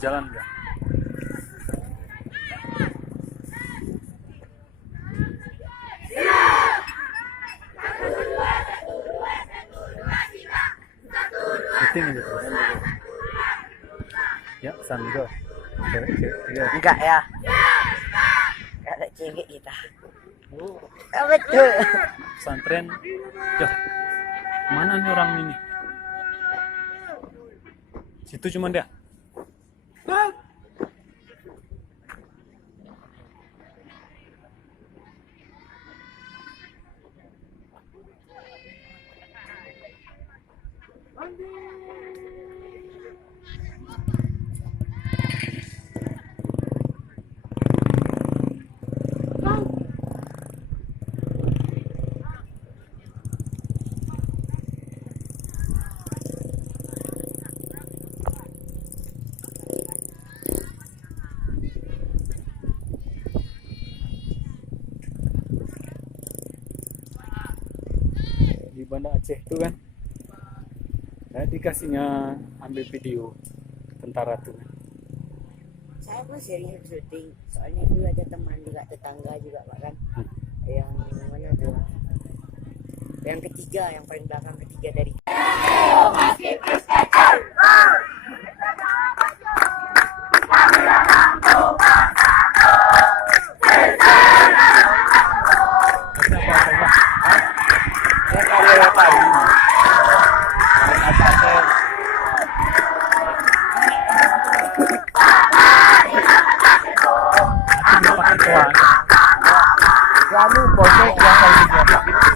jalan nggak? Syuting aja terus. Ya, pesan juga. Cewek. Enggak ya. Enggak ada cewek kita. Betul. Pesantren. Yah, mana nih orang ini? Situ cuma dia. Di Banda Aceh itu kan, saya dikasihnya ambil video tentara tuh. Saya pun sering syuting, soalnya dulu ada teman juga, tetangga juga Pak kan. Yang mana tuh? Yang ketiga, yang paling belakang ketiga dari. Lalu bosnya yang paling ini.